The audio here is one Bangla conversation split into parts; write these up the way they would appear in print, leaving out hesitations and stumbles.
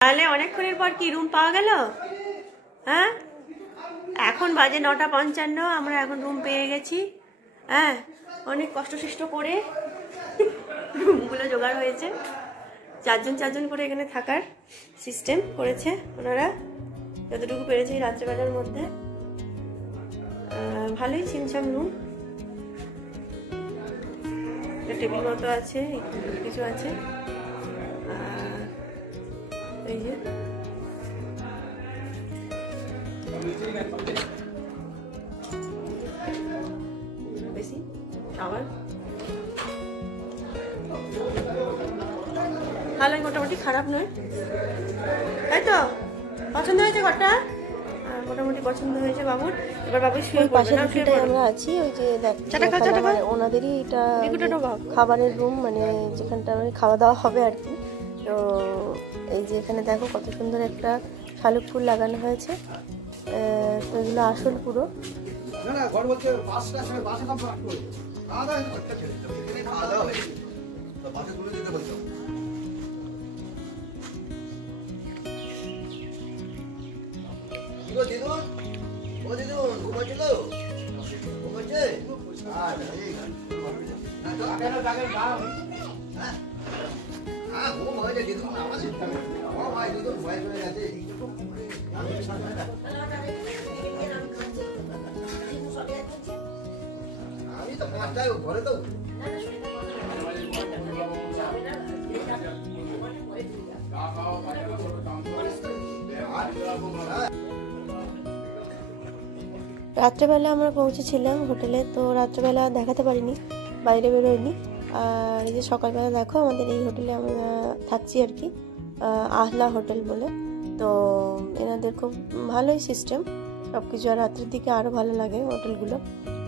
তাহলে অনেকক্ষণের পর কি রুম পাওয়া গেল? হ্যাঁ, এখন বাজে 9:55। আমরা এখন রুম পেয়ে গেছি। হ্যাঁ, অনেক কষ্টসৃষ্ট করে রুমগুলো জোগাড় হয়েছে। চারজন করে এখানে থাকার সিস্টেম করেছে ওনারা, যতটুকু পেরেছে রাত্রেবেলার মধ্যে। ভালোই ছিমছাম রুম, টেবিল মতো আছে, কিছু আছে। এই যে বেশি খাবার ভালোই, মোটামুটি খারাপ নয়, তাই তো? পছন্দ হয়েছে ঘরটা? মোটামুটি পছন্দ হয়েছে বাবুর। এবার বাবু শুয়ে পড়বে না, শুয়ে পড়বে। আমরা আছি ওই যে ওনাদেরই এটা খাবারের রুম, মানে যেখানটা খাওয়া দাওয়া হবে আর কি। তো এই যে এখানে দেখো কত সুন্দর একটা শালুক ফুল লাগানো হয়েছে। তো এগুলো আসল পুরো। রাত্রেবেলা আমরা পৌঁছেছিলাম হোটেলে, তো রাত্রেবেলা দেখাতে পারিনি, বাইরে বেরোয়নি। আর এই যে সকালবেলা দেখো আমাদের এই হোটেলে আমরা থাকছি আর কি, আহলা হোটেল বলে। তো এনাদের খুব ভালোই সিস্টেম সব কিছু। আর রাত্রের দিকে আরও ভালো লাগে হোটেলগুলো।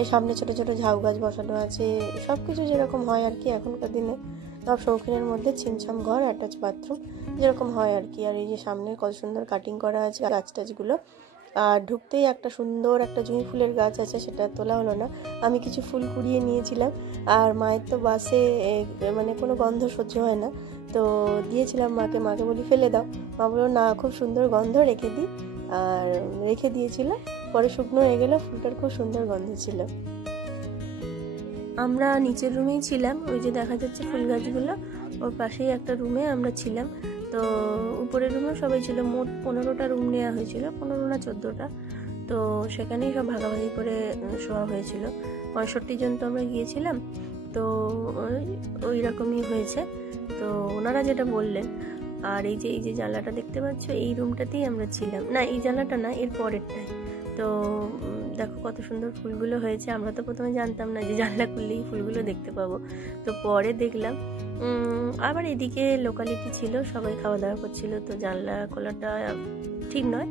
এই সামনে ছোটো ছোটো ঝাউ গাছ বসানো আছে, সব কিছু যেরকম হয় আর কি এখনকার দিনে। সব শৌখিনের মধ্যে ছিমছাম ঘর, অ্যাটাচ বাথরুম যেরকম হয় আর কি। আর এই যে সামনে কত সুন্দর কাটিং করা আছে গাছ টাছগুলো। আর ঢুকতেই একটা সুন্দর একটা জুঁই ফুলের গাছ আছে, সেটা তোলা হলো না। আমি কিছু ফুল কুড়িয়ে নিয়েছিলাম। আর মায়ের তো বাসে মানে কোনো গন্ধ সহ্য হয় না, তো দিয়েছিলাম মাকে। মাকে বলি ফেলে দাও, মা বললো না খুব সুন্দর গন্ধ, রেখে দিই। আর রেখে দিয়েছিল, পরে শুকনো হয়ে গেল, ফুলটার খুব সুন্দর গন্ধ ছিল। আমরা নিচের রুমেই ছিলাম, ওই যে দেখা যাচ্ছে ফুল গাছগুলো, ওর পাশেই একটা রুমে আমরা ছিলাম। তো উপরের রুমেও সবাই ছিল, মোট 15টা রুম নেওয়া হয়েছিল, 15 না 14টা। তো সেখানেই সব ভাগাভাগি করে শোয়া হয়েছিল। 65 জন তো আমরা গিয়েছিলাম, তো ওই রকমই হয়েছে। তো ওনারা যেটা বললেন। আর এই যে জানলাটা দেখতে পাচ্ছ, এই রুমটাতেই আমরা ছিলাম। না, এই জানলাটা না, এর পরেরটায়। তো দেখো কত সুন্দর ফুলগুলো হয়েছে। আমরা তো প্রথমে জানতাম না যে জানলা খুললেই ফুলগুলো দেখতে পাবো, তো পরে দেখলাম। আবার এদিকে লোকালিটি ছিল, সবাই খাওয়া দাওয়া করছিল, তো জানলা খোলাটা ঠিক নয়,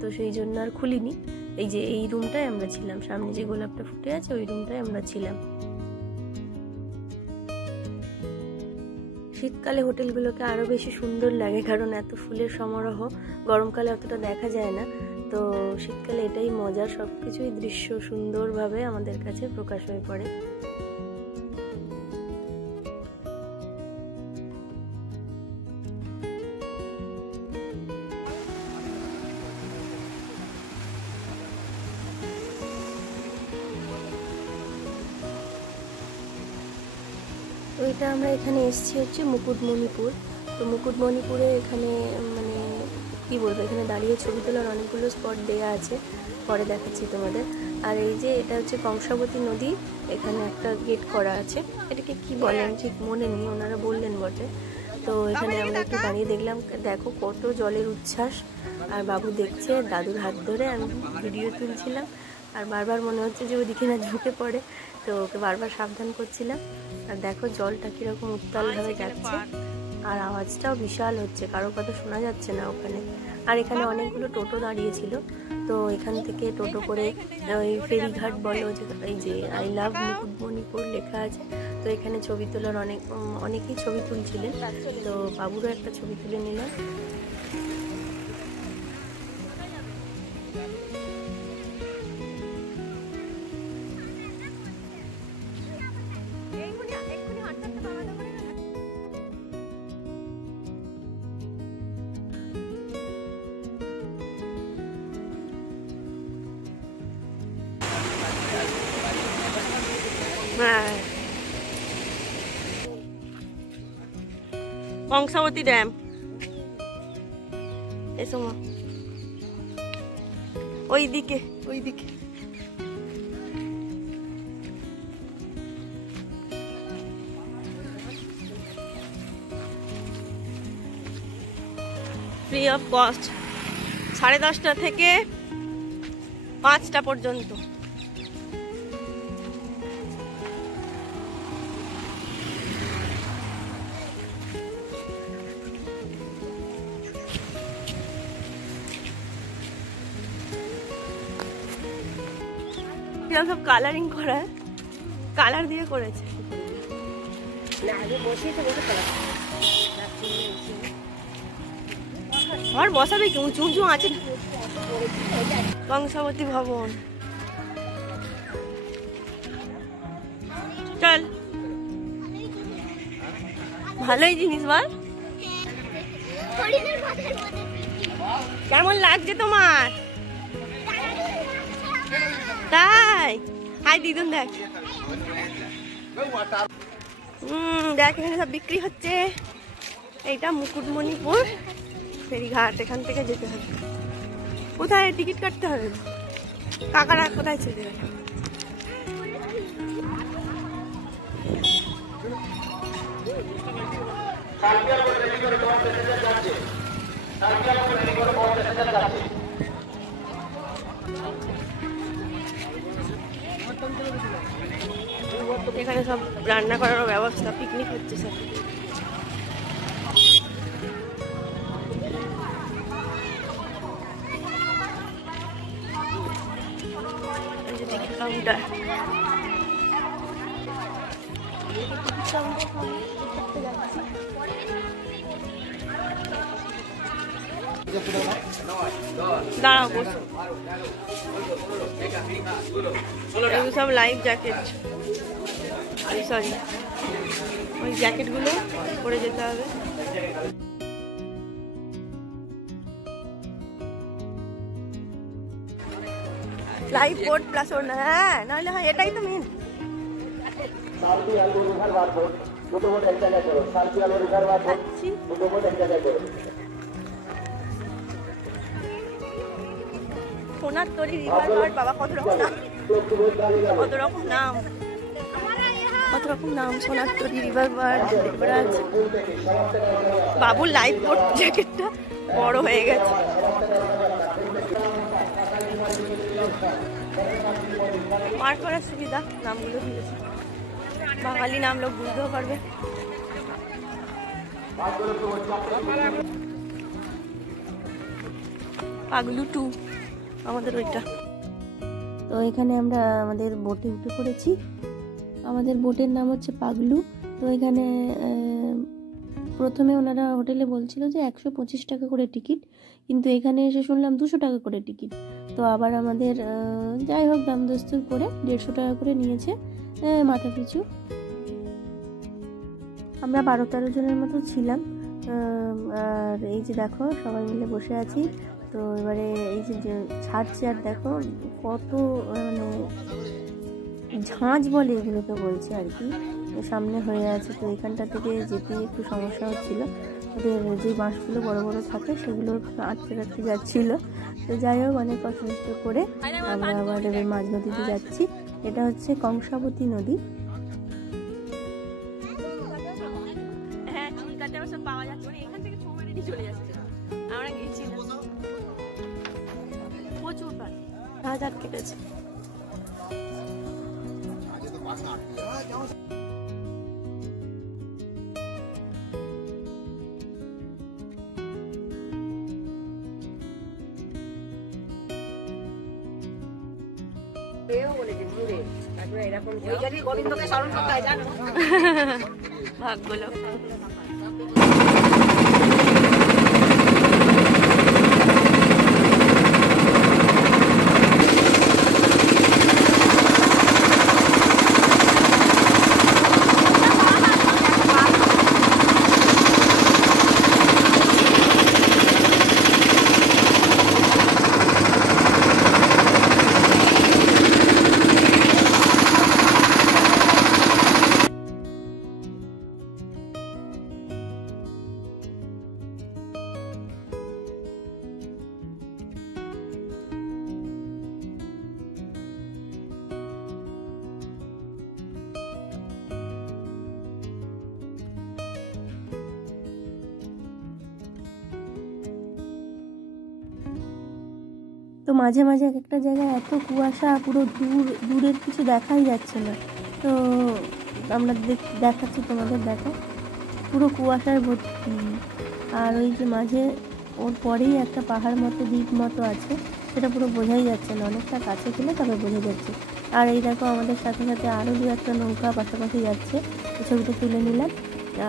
তো সেই জন্য আর খুলিনি। এই যে এই রুমটায় আমরা ছিলাম, সামনে যে গোলাপটা ফুটে আছে ওই রুমটায় আমরা ছিলাম। শীতকালে হোটেলগুলোকে আরও বেশি সুন্দর লাগে, কারণ এত ফুলের সমারোহ গরমকালে অতটা দেখা যায় না। তো শীতকালে এটাই মজা, সব কিছুই দৃশ্য সুন্দরভাবে আমাদের কাছে প্রকাশ হয়ে পড়ে। তো এটা আমরা এখানে এসেছি হচ্ছে মুকুটমণিপুর। তো মুকুটমণিপুরে এখানে মানে কি বলবো, এখানে দাঁড়িয়ে ছবি তোলার অনেকগুলো স্পট দেওয়া আছে, পরে দেখাচ্ছি তোমাদের। আর এই যে এটা হচ্ছে কংসাবতী নদী, এখানে একটা গেট করা আছে, এটাকে কি বলে আমি ঠিক মনে নেই, ওনারা বললেন বটে। তো এখানে আমরা একটু দাঁড়িয়ে দেখলাম, দেখো কত জলের উচ্ছ্বাস। আর বাবু দেখছে, দাদুর হাত ধরে আমি ভিডিও তুলছিলাম। আর বারবার মনে হচ্ছে যে ওদিকে না ঝুঁকে পড়ে, তো ওকে বারবার সাবধান করছিলাম। আর দেখো জলটা কীরকম উত্তালভাবে যাচ্ছে, আর আওয়াজটাও বিশাল হচ্ছে, কারো কথা শোনা যাচ্ছে না ওখানে। আর এখানে অনেকগুলো টোটো দাঁড়িয়েছিল, তো এখান থেকে টোটো করে ওই ফেরিঘাট বলো, যে এই যে আই লাভ মুকুটমণিপুর লেখা আছে, তো এখানে ছবি তোলার অনেকেই ছবি তুলছিলেন। তো বাবুরও একটা ছবি তুলে নিলাম। হ্যাঁ, কংসাবতী ড্যাম। এসো মা, ওইদিকে ওইদিকে। ফ্রি অফ কস্ট, 10:30টা থেকে 5টা পর্যন্ত। সব কালারিং করা, কালার দিয়ে করেছে। আর বসাবে কি, উঁচু উঁচু আছে। কংসাবতী ভবন, চল। ভালোই জিনিস বল, কেমন লাগছে তোমার? তাই? হাই দিদুন, দেখ দেখ এখানে সব বিক্রি হচ্ছে। এইটা মুকুটমণিপুর ফেরিঘাট, এখান থেকে যেতে হবে। কোথায় টিকিট কাটতে হবে? কাকারা কোথায় চলে গেল? এখানে সব রান্না করার ব্যবস্থা, পিকনিক হচ্ছে সব। টিকিট কাউন্টার, দাঁড়াও বসো। এগুলো সব লাইফ জ্যাকেট, সরি ওই জ্যাকেটগুলো পরে যেতে হবে। লাইফ বোট প্লাস ওর না, হ্যাঁ নাহলে হয়, এটাই তো মেন। সোনার তরী রিভার পার্ক, বাবা কত রকম নাম, কত রকম নাম, কত রকম নাম। সোনার তরী রিভার পার্ক আছে। বাবুর লাইফ বোট জ্যাকেটটা বড় হয়ে গেছে। পার করার সুবিধা, নামগুলো দিয়েছে, বাঙালি নাম, লোক বুঝতেও পারবে। পাগলু 2 আমাদের ওইটা। তো এখানে আমরা আমাদের বোটে উঠে পড়েছি। আমাদের বোটের নাম হচ্ছে পাগলু। তো এখানে প্রথমে ওনারা হোটেলে বলছিল যে 125 টাকা করে টিকিট, কিন্তু এখানে এসে শুনলাম 200 টাকা করে টিকিট। তো আবার আমাদের যাই হোক দাম দস্তুর করে 150 টাকা করে নিয়েছে মাথা পিছু। আমরা 12-13 জনের মতো ছিলাম। আর এই যে দেখো সবাই মিলে বসে আছি। তো এবারে এই যে ছাদ চেয়ার দেখো কত, মানে ঝাঁঝ বলে এগুলোকে বলছে আর কি, সামনে হয়ে আছে। তো এখানটা থেকে যেতে একটু সমস্যা হচ্ছিল, ওদের যে বাঁশগুলো বড় বড় থাকে সেগুলো আটকে রাখতে যাচ্ছিল। তো যাই হোক অনেক কষ্ট করে আমরা আবার এবার মাঝ নদীতে যাচ্ছি। এটা হচ্ছে কংসাবতী নদী। হ্যাঁ, চুল কাটা সব পাওয়া যাচ্ছে, এখান থেকে চলে যাচ্ছে। আমরা গেছিলাম, প্রচুর গাছ আটকে গেছে। ভাগগুলো মাঝে মাঝে এক একটা জায়গায় এত কুয়াশা, পুরো দূরের কিছু দেখাই যাচ্ছে না। তো আমরা দেখাচ্ছি তোমাদের, দেখো পুরো কুয়াশার ভর্তি। আর ওই যে মাঝে ওর পরেই একটা পাহাড় মতো দ্বীপ মতো আছে, সেটা পুরো বোঝাই যাচ্ছে না, অনেকটা কাছে গেলে তবে বোঝা যাচ্ছে। আর এই দেখো আমাদের সাথে সাথে আরও দু একটা নৌকা পাশাপাশি যাচ্ছে, এই ছবিটা তুলে নিলাম।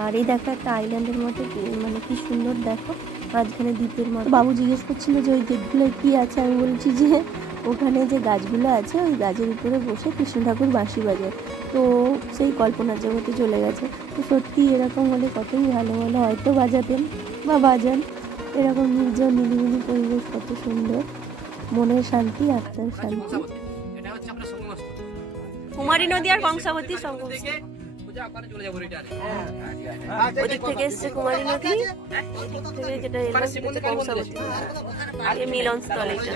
আর এই দেখো একটা আইল্যান্ডের মতো, মানে কি সুন্দর দেখো, মাঝখানে দ্বীপের মতো। বাবু জিজ্ঞেস করছিল যে ওই গেটগুলো কী আছে, আমি বলছি যে ওখানে যে গাছগুলো আছে ওই গাছের উপরে বসে কৃষ্ণ ঠাকুর বাঁশি বাজায়। তো সেই কল্পনার জগতে চলে গেছে। তো সত্যি এরকম হলে কতই ভালো ভালো হয়তো বাজাতেন বা বাজান। এরকম নির্জন নিরিবিলি পরিবেশ কত সুন্দর, মনের শান্তি, আত্মার শান্তি। কুমারী নদী আর কংসাবতী সঙ্গম, ওদিক থেকে এসছে কুমারী নদী, ওদিক থেকে যেটা এলাম সেটা হচ্ছে কংসাবতী, আগে মিলনস্থল এটা।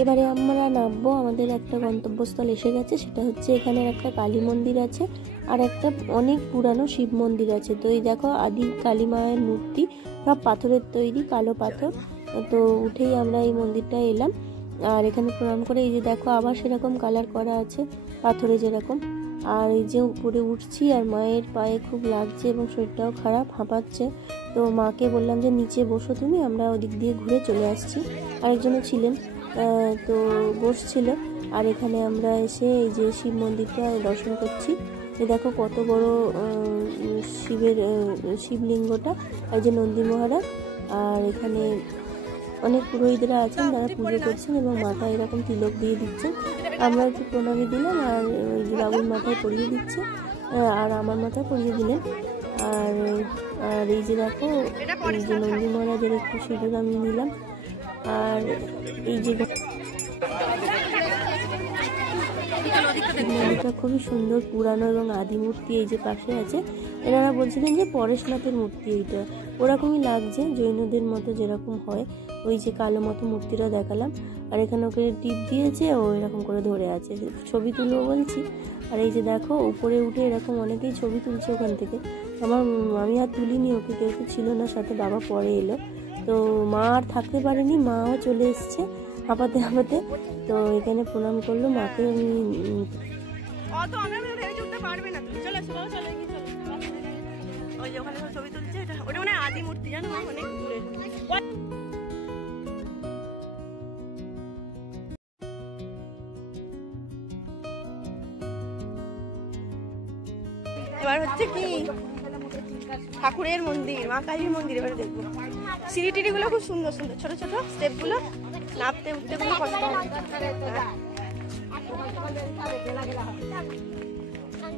এবারে আমরা নামবো, আমাদের একটা গন্তব্যস্থল এসে গেছে, সেটা হচ্ছে এখানে একটা কালী মন্দির আছে আর একটা অনেক পুরানো শিব মন্দির আছে। তো এই দেখো আদি কালী মায়ের মূর্তি, সব পাথরের তৈরি, কালো পাথর। তো উঠেই আমরা এই মন্দিরটা এলাম, আর এখানে প্রণাম করে এই যে দেখো আবার সেরকম কালার করা আছে পাথরে যেরকম। আর এই যে উপরে উঠছি আর মায়ের পায়ে খুব লাগছে এবং শরীরটাও খারাপ, হাঁপাচ্ছে। তো মাকে বললাম যে নিচে বসো তুমি, আমরা ওদিক দিয়ে ঘুরে চলে আসছি। আরেকজনও ছিলেন, তো বসছিল। আর এখানে আমরা এসে এই যে শিব মন্দিরটা দর্শন করছি। এই দেখো কত বড় শিবের শিবলিঙ্গটা, এই যে নন্দী মহারাজ। আর এখানে অনেক পুরোহিতরা আছেন, তারা পুজো করছেন এবং মাথায় এরকম তিলক দিয়ে দিচ্ছেন। আমরা একটু প্রণামী দিলাম, আর ওই যে বাবুর মাথায় পরিয়ে দিচ্ছে, আর আমার মাথায় পরিয়ে দিলেন। আর আর এই যে দেখো এই যে নন্দী মহারাজের একটু সিঁদুর আমি নিলাম। আর এই যে মন্দিরটা খুবই সুন্দর, পুরানো এবং আদি মূর্তি এই যে পাশে আছে। এনারা বলছিলেন যে পরেশনাথের মূর্তি, এইটা ওরকমই লাগছে জৈনদের মতো যেরকম হয়, ওই যে কালো মতো মূর্তিটা দেখালাম। আর এখানে ওকে টিপ দিয়েছে, ও এরকম করে ধরে আছে, ছবি তুলবো বলছি। আর এই যে দেখো উপরে উঠে এরকম অনেকেই ছবি তুলছে ওখান থেকে। আমি আর তুলিনি, ওকে কেউ ছিল না সাথে, বাবা পরে এলো। তো মা আর থাকতে পারেনি, মাও চলে এসছে হাঁপাতে হাঁপাতে। তো এখানে প্রণাম করলো মাকে। এবার হচ্ছে কি ঠাকুরের মন্দির, মা কালীর মন্দির। এবারে দেখবো সিঁড়ি টিড়ি গুলো খুব সুন্দর সুন্দর, ছোট ছোট স্টেপ গুলো, নামতে উঠতে কোনো কষ্ট হয় না।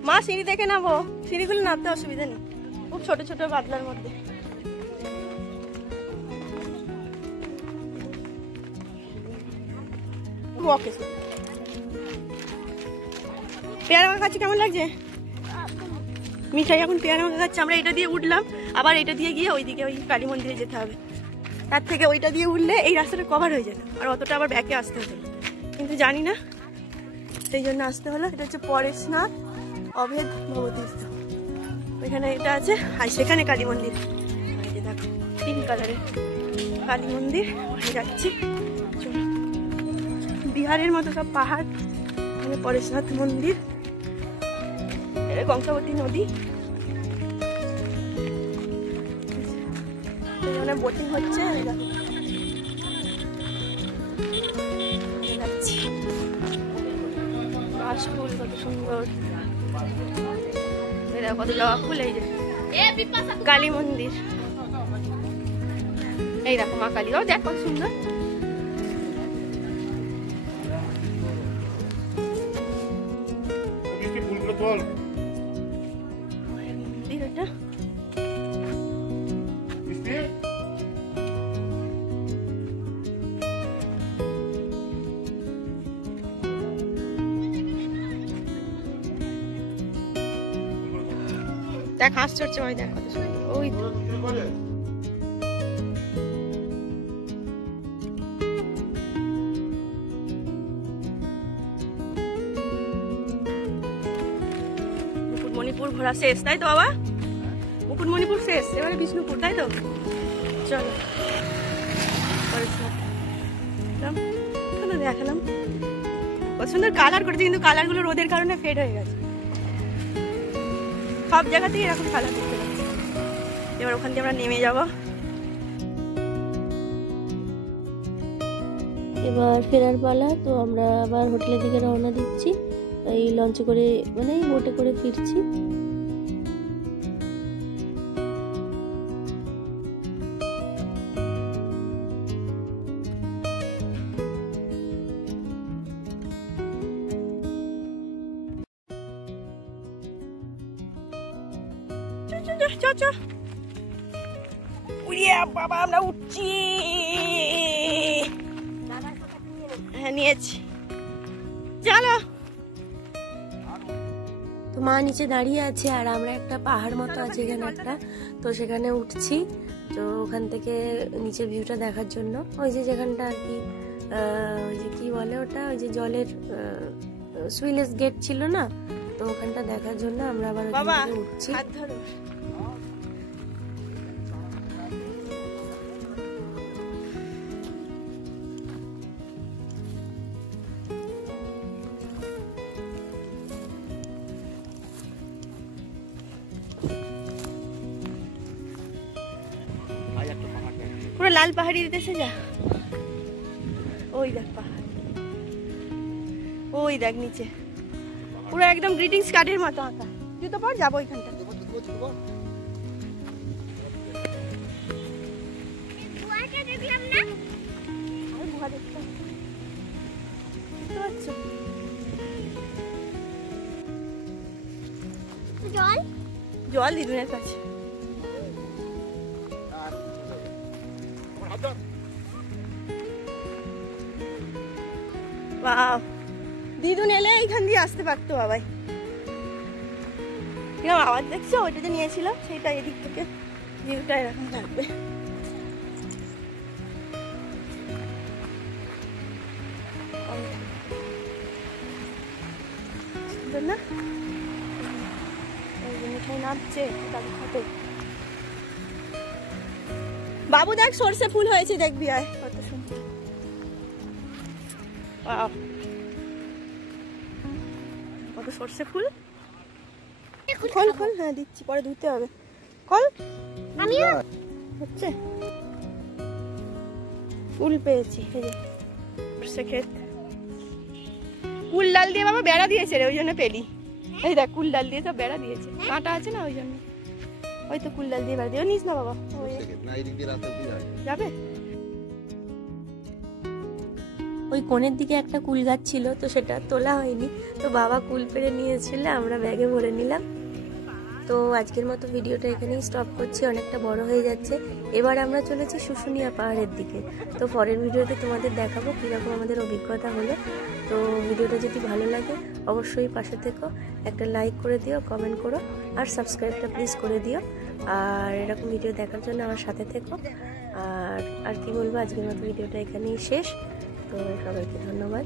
মা সিঁড়ি দেখে নামবো, সিঁড়িগুলো নামতে অসুবিধা নেই, খুব ছোট ছোট বাদলার মধ্যে। পেয়ারা মাখা খাচ্ছি, কেমন লাগছে? মিঠাই এখন পেয়ারা মাখা খাচ্ছে। আমরা এটা দিয়ে উঠলাম, আবার এটা দিয়ে গিয়ে ওইদিকে ওই কালী মন্দিরে যেতে হবে। তার থেকে ওইটা দিয়ে উঠলে এই রাস্তাটা কভার হয়ে যেত, আর অতটা আবার ব্যাকে আসতে হতো, কিন্তু জানি না, সেই জন্য আসতে হলো। এটা হচ্ছে পরেশনাথ অভেদ ভবতীর্থ, ওইখানে এটা আছে। আর সেখানে কালী মন্দির, দেখো পিঙ্ক কালারের কালী মন্দির, ওখানে যাচ্ছি। বিহারের মতো সব পাহাড়, এখানে পরেশনাথ মন্দির, কংসাবতী নদী, এখানে বোটিং হচ্ছে। কাশফুল কত সুন্দর, কত জবা ফুল। এই যে কালী মন্দির, এই দেখো মা কালী, দেখ কত সুন্দর। দেখ হাঁস চড়ছে, ওই দেখ কত সুন্দর। ওই মুকুটমণিপুর ঘোরা শেষ, তাই তো বাবা? মুকুটমণিপুর শেষ, এবারে বিষ্ণুপুর, তাই তো? চলো দেখালাম। কত সুন্দর কালার করেছে, কিন্তু কালারগুলো রোদের কারণে ফেড হয়ে গেছে। সব জায়গা থেকে এরকম কালার দেখতে পাচ্ছি। এবার ওখান থেকে আমরা নেমে যাব। এবার ফেরার পালা। তো আমরা আবার হোটেলের দিকে রওনা দিচ্ছি, এই লঞ্চে করে মানে এই বোটে করে ফিরছি। বাবা আমরা উঠছি। হ্যাঁ নিয়েছি, চলো। তো মা নিচে দাঁড়িয়ে আছে আর আমরা একটা পাহাড় মতো আছে এখানে একটা, তো সেখানে উঠছি। তো ওখান থেকে নিচের ভিউটা দেখার জন্য, ওই যে যেখানটা আর কি ওই যে কি বলে ওটা, ওই যে জলের সুইলেস গেট ছিল না, তো ওখানটা দেখার জন্য আমরা আবার উঠছি। হাত ধরো। পুরো লাল পাহাড়ি দিতেছে যা, ওই দেখ পাহাড়, ওই দেখ নিচে পুরো একদম গ্রিটিংস কার্ডের মতো আঁকা। জুতো পর যাবো ওইখানটা। জল জল দিদুনের কাছে। দিদুন এলে এইখান দিয়ে আসতে পারতো বাবাই। আওয়াজ দেখছো, ওইটা যে নিয়েছিল সেটা এদিক থেকে ভিউটা এরকম থাকবে। না মিঠাই নামছে তাদের সাথে। বাবু দেখ সরষে ফুল হয়েছে, দেখবি আয় কত সুন্দর। কত সরষে ফুল। খোল খোল, হ্যাঁ দিচ্ছি, পরে ধুতে হবে। খোল, হচ্ছে ফুল পেয়েছি। সরষে ক্ষেত, কুল ডাল দিয়ে বাবা বেড়া দিয়েছে রে, ওই জন্য পেলি। এই দেখ কুল ডাল দিয়ে সব বেড়া দিয়েছে, কাঁটা আছে না ওই জন্য। ওই তো কুল ডাল দিয়ে বেড়া দিয়ে নিস না বাবা, যাবে। ওই কোণের দিকে একটা কুল গাছ ছিল, তো সেটা তোলা হয়নি, তো বাবা কুল পেড়ে নিয়েছিল, আমরা ব্যাগে ভরে নিলাম। তো আজকের মতো ভিডিওটা এখানেই স্টপ করছি, অনেকটা বড় হয়ে যাচ্ছে। এবার আমরা চলেছি শুশুনিয়া পাহাড়ের দিকে। তো পরের ভিডিওতে তোমাদের দেখাবো কীরকম আমাদের অভিজ্ঞতা হলো। তো ভিডিওটা যদি ভালো লাগে অবশ্যই পাশে থেকো, একটা লাইক করে দিও, কমেন্ট করো, আর সাবস্ক্রাইবটা প্লিজ করে দিও। আর এরকম ভিডিও দেখার জন্য আমার সাথে থেকো। আর কি বলবো, আজকের মতো ভিডিওটা এখানেই শেষ। তো সবাইকে ধন্যবাদ।